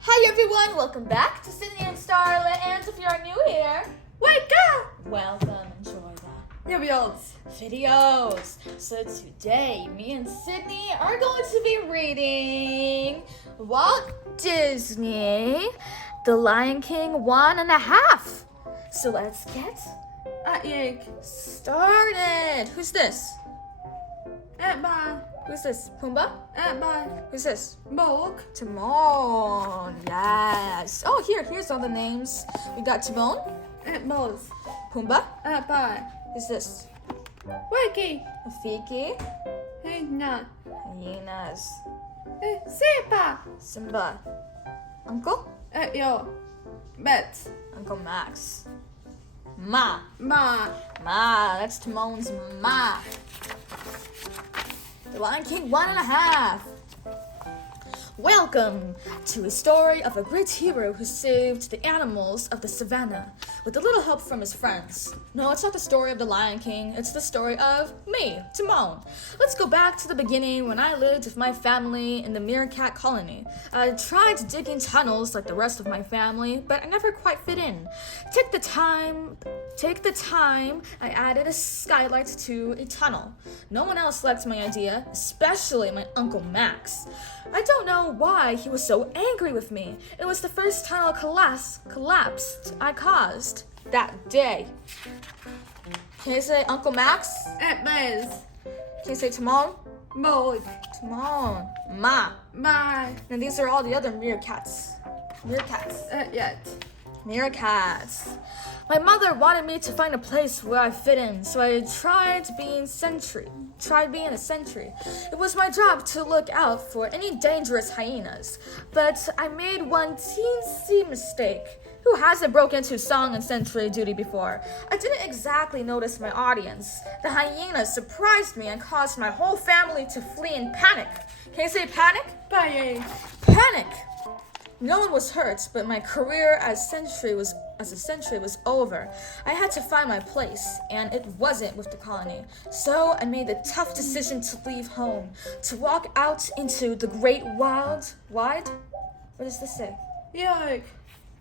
Hi everyone, welcome back to Sydney and Starlet, and if you're new here, wake up! welcome, enjoy the Videos. videos. So today, me and Sydney are going to be reading Walt Disney, The Lion King 1.5. So let's get Egg. started. Who's this? Ebba. Who's this? Pumbaa? Ebba. Who's this? Bok. Timon. Yes. Oh, here's all the names. We got Timon, Ebbos. Pumbaa. Ebba. Who's this? Wakey. Rafiki, Hina. hyenas, Sepa. Simba, Uncle, Yo. Bet. Uncle Max, Ma, Ma. that's Timon's Ma. The Lion King 1.5. Welcome to a story of a great hero who saved the animals of the savannah with a little help from his friends. No, it's not the story of the Lion King, it's the story of me, Timon. Let's go back to the beginning when I lived with my family in the meerkat colony. I tried digging tunnels like the rest of my family, but I never quite fit in. Take the time, I added a skylight to a tunnel. No one else liked my idea, especially my Uncle Max. I don't know why he was so angry with me. It was the first tunnel collapsed I caused that day. Can you say Uncle Max? Ebbes. Can you say Timon? Bok. Timon. Ma. Bye. And these are all the other meerkats. Yet. Meerkats. My mother wanted me to find a place where I fit in, so I tried being a sentry. It was my job to look out for any dangerous hyenas, but I made one teensy mistake. Who hasn't broken into song and sentry duty before? I didn't exactly notice my audience. The hyenas surprised me and caused my whole family to flee in panic. Can you say panic? Bye. Panic! No one was hurt, but my career as a sentry was over. I had to find my place, and it wasn't with the colony. So I made the tough decision to leave home, to walk out into the great wide? What does this say? Yuck.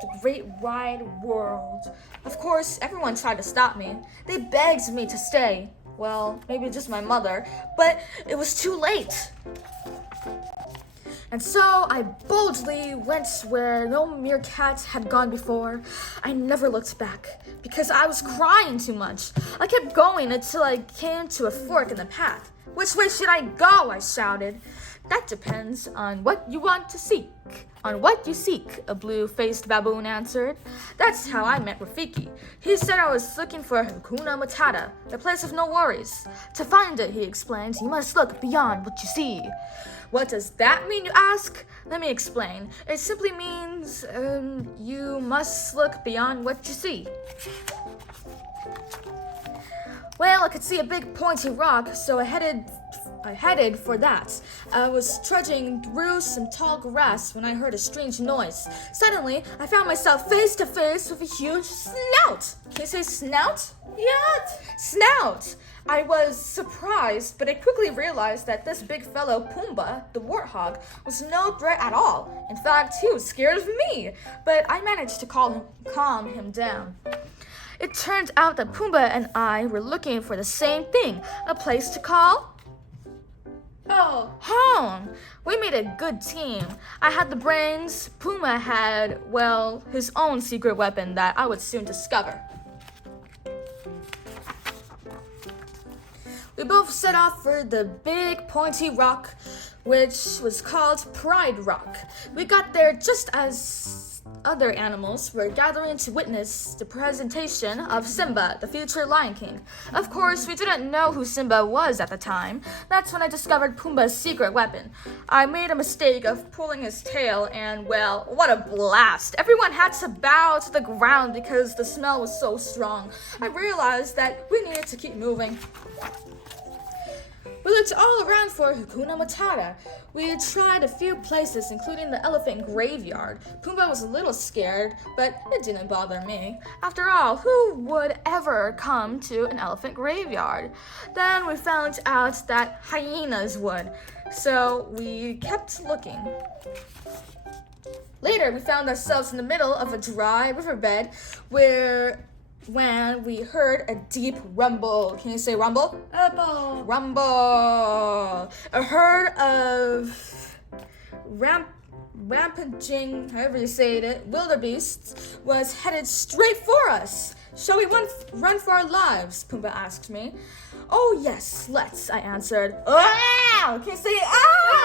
The great wide world. Of course, everyone tried to stop me. They begged me to stay. Well, maybe just my mother, but it was too late. And so I boldly went where no meerkat had gone before. I never looked back because I was crying too much. I kept going until I came to a fork in the path. Which way should I go? I shouted. That depends on what you want to seek. On what you seek, a blue-faced baboon answered. That's how I met Rafiki. He said I was looking for Hakuna Matata, the place of no worries. To find it, he explained, you must look beyond what you see. What does that mean, you ask? Let me explain. It simply means, you must look beyond what you see. Well, I could see a big pointy rock, so I headed for that. I was trudging through some tall grass when I heard a strange noise. Suddenly, I found myself face to face with a huge snout. Can you say snout? Yet. Snout! I was surprised, but I quickly realized that this big fellow, Pumbaa, the warthog, was no threat at all. In fact, he was scared of me, but I managed to calm him down. It turned out that Pumbaa and I were looking for the same thing, a place to call home. We made a good team. I had the brains, Pumbaa had, well, his own secret weapon that I would soon discover. We both set off for the big pointy rock, which was called Pride Rock. We got there just as other animals were gathering to witness the presentation of Simba, the future Lion King. Of course, we didn't know who Simba was at the time. That's when I discovered Pumbaa's secret weapon. I made a mistake of pulling his tail, and well, what a blast. Everyone had to bow to the ground because the smell was so strong. I realized that we needed to keep moving. We looked all around for Hakuna Matata. We tried a few places, including the elephant graveyard. Pumbaa was a little scared, but it didn't bother me. After all, who would ever come to an elephant graveyard? Then we found out that hyenas would. So we kept looking. Later, we found ourselves in the middle of a dry riverbed when we heard a deep rumble. Can you say rumble? Apple. Rumble. A herd of rampaging, however you say it, wildebeests was headed straight for us. Shall we run for our lives? Pumbaa asked me. Oh yes, let's, I answered. Ah! Can you say ah?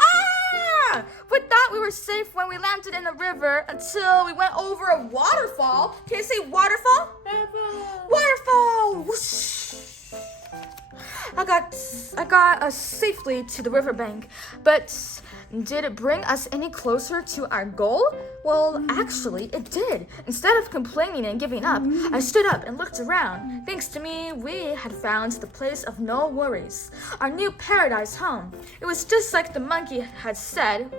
Ah! We thought we were safe when we landed in a river until we went over a waterfall. Can you say waterfall? Apple. Waterfall! Whoosh! I got us safely to the riverbank, but did it bring us any closer to our goal? Well, actually, it did. Instead of complaining and giving up, I stood up and looked around. Thanks to me, we had found the place of no worries, our new paradise home. It was just like the monkey had said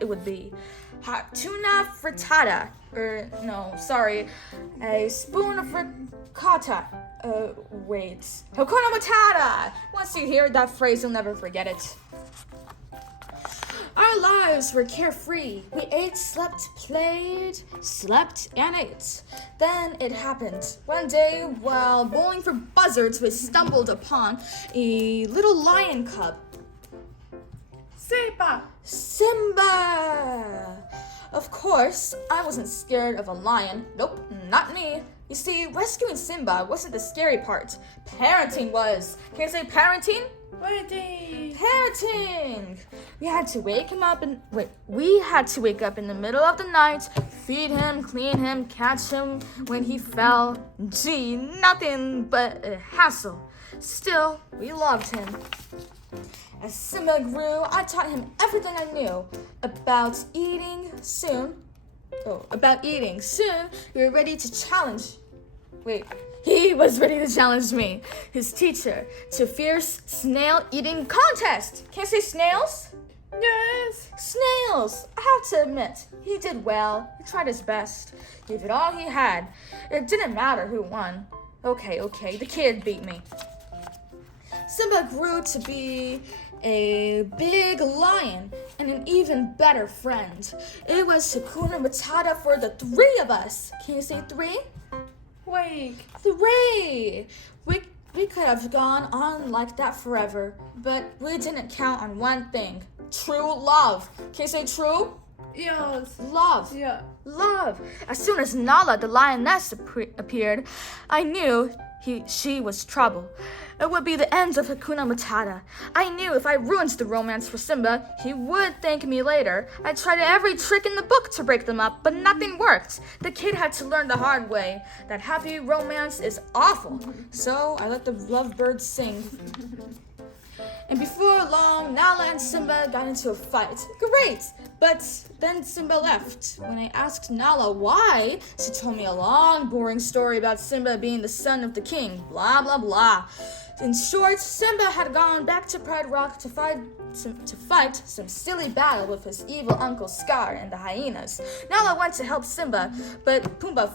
it would be. Hot tuna frittata. A spoon of ricotta. Wait. Hakuna Matata! Once you hear that phrase, you'll never forget it. Our lives were carefree. We ate, slept, played, slept, and ate. Then it happened. One day, while bowling for buzzards, we stumbled upon a little lion cub. Simba! Of course, I wasn't scared of a lion. Nope, not me. You see, rescuing Simba wasn't the scary part. Parenting was. Can you say parenting? Parenting! We had to wake up in the middle of the night, feed him, clean him, catch him when he fell. Gee, nothing but a hassle. Still, we loved him. As Simba grew, I taught him everything I knew about eating. Soon, we were ready to challenge. He was ready to challenge me, his teacher, to a fierce snail-eating contest. Can I say snails? Yes. Snails! I have to admit, he did well. He tried his best. Gave it all he had. It didn't matter who won. Okay, the kid beat me. Simba grew to be a big lion and an even better friend. It was Hakuna Matata for the three of us. Can you say three? Three! We could have gone on like that forever, but we didn't count on one thing. True love. Can you say true? Yes. Love. Yeah. Love. As soon as Nala, the lioness, appeared, I knew she was trouble. It would be the end of Hakuna Matata. I knew if I ruined the romance for Simba, he would thank me later. I tried every trick in the book to break them up, but nothing worked. The kid had to learn the hard way that happy romance is awful. So I let the lovebirds sing. And before long, Nala and Simba got into a fight. Great! But then Simba left. When I asked Nala why, she told me a long, boring story about Simba being the son of the king. Blah, blah, blah. In short, Simba had gone back to Pride Rock to fight some silly battle with his evil uncle Scar and the hyenas. Nala went to help Simba, but Pumbaa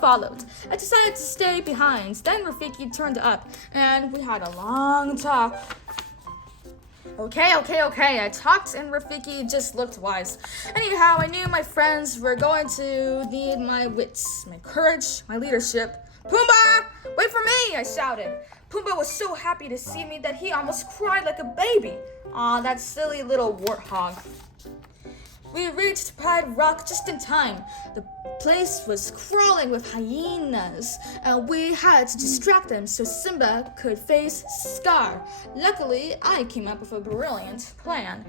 followed. I decided to stay behind. Then Rafiki turned up, and we had a long talk. Okay. I talked and Rafiki just looked wise. Anyhow, I knew my friends were going to need my wits, my courage, my leadership. Pumbaa! Wait for me! I shouted. Pumbaa was so happy to see me that he almost cried like a baby. Aw, that silly little warthog. We reached Pride Rock just in time. The place was crawling with hyenas, and we had to distract them so Simba could face Scar. Luckily, I came up with a brilliant plan.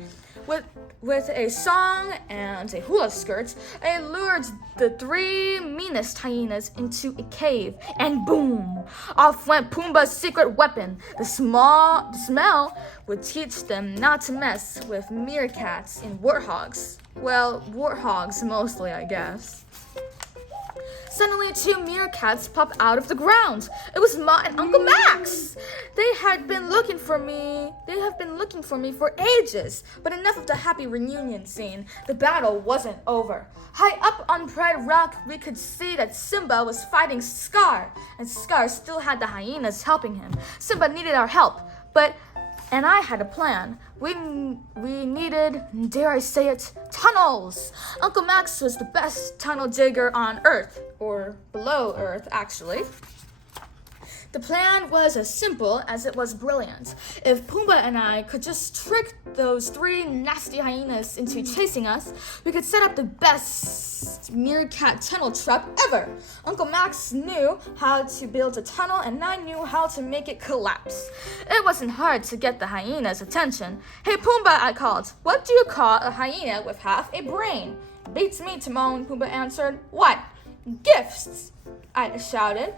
With a song and a hula skirt, I lured the three meanest hyenas into a cave, and boom! Off went Pumbaa's secret weapon. The smell would teach them not to mess with meerkats and warthogs. Well, warthogs mostly, I guess. Suddenly, 2 meerkats popped out of the ground. It was Ma and Uncle Max. They have been looking for me for ages. But enough of the happy reunion scene. The battle wasn't over. High up on Pride Rock, we could see that Simba was fighting Scar, and Scar still had the hyenas helping him. Simba needed our help, and I had a plan. We needed, dare I say it, tunnels. Uncle Max was the best tunnel digger on Earth, or below Earth, actually. The plan was as simple as it was brilliant. If Pumbaa and I could just trick those 3 nasty hyenas into chasing us, we could set up the best meerkat tunnel trap ever. Uncle Max knew how to build a tunnel, and I knew how to make it collapse. It wasn't hard to get the hyenas' attention. Hey Pumbaa, I called. What do you call a hyena with half a brain? Beats me, Timon, Pumbaa answered. What? Gifts, I shouted.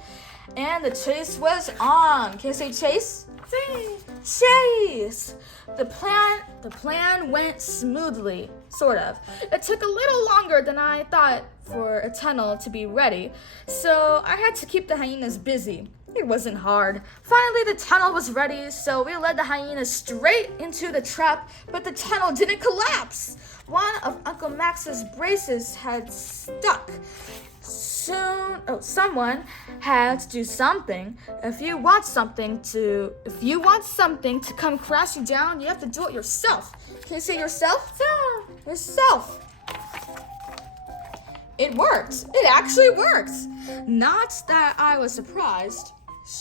And the chase was on. Can you say chase? Chase! The plan went smoothly, sort of. It took a little longer than I thought for a tunnel to be ready, so I had to keep the hyenas busy. It wasn't hard. Finally, the tunnel was ready, so we led the hyenas straight into the trap, but the tunnel didn't collapse. One of Uncle Max's braces had stuck. Someone had to do something. If you want something to come crashing down, you have to do it yourself. Can you say yourself? Yourself. It worked. It actually worked. Not that I was surprised.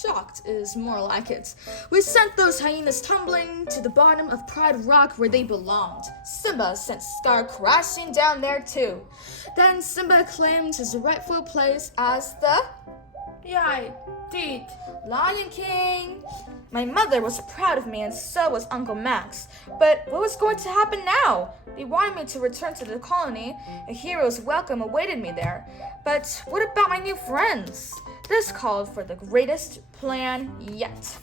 Shocked is more like it. We sent those hyenas tumbling to the bottom of Pride Rock where they belonged. Simba sent Scar crashing down there too. Then Simba claimed his rightful place as the Lion King. My mother was proud of me, and so was Uncle Max. But what was going to happen now? They wanted me to return to the colony. A hero's welcome awaited me there. But what about my new friends? This called for the greatest plan yet.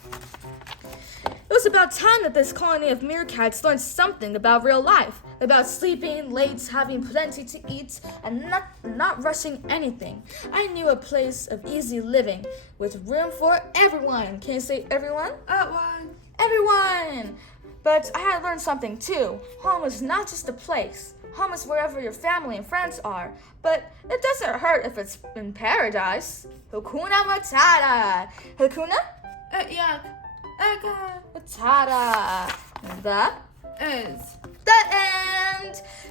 It was about time that this colony of meerkats learned something about real life, about sleeping late, having plenty to eat, and not rushing anything. I knew a place of easy living with room for everyone. Can you say everyone? Everyone! But I had learned something too. Home is not just a place. Home is wherever your family and friends are. But it doesn't hurt if it's in paradise. Hakuna Matata. Hakuna? Matata. The end.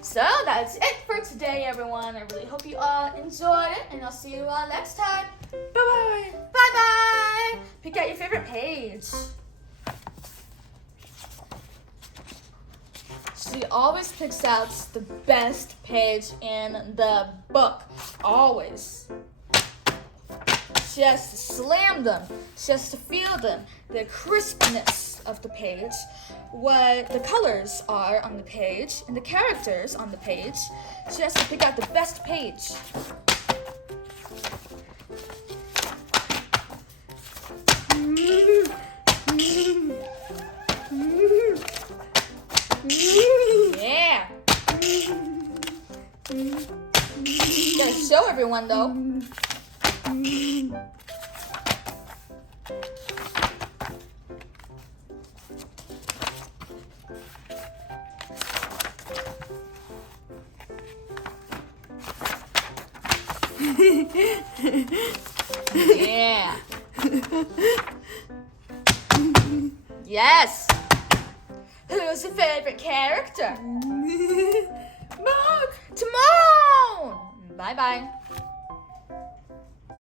So that's it for today, everyone. I really hope you all enjoyed it, and I'll see you all next time. Bye-bye. Bye-bye. Pick out your favorite page. She always picks out the best page in the book. Always. She has to slam them. She has to feel them. The crispness of the page. What the colors are on the page. And the characters on the page. She has to pick out the best page. Yeah. Gotta show everyone though. Yeah. Yes. Who's your favorite character? Mark. Timon! Bye-bye.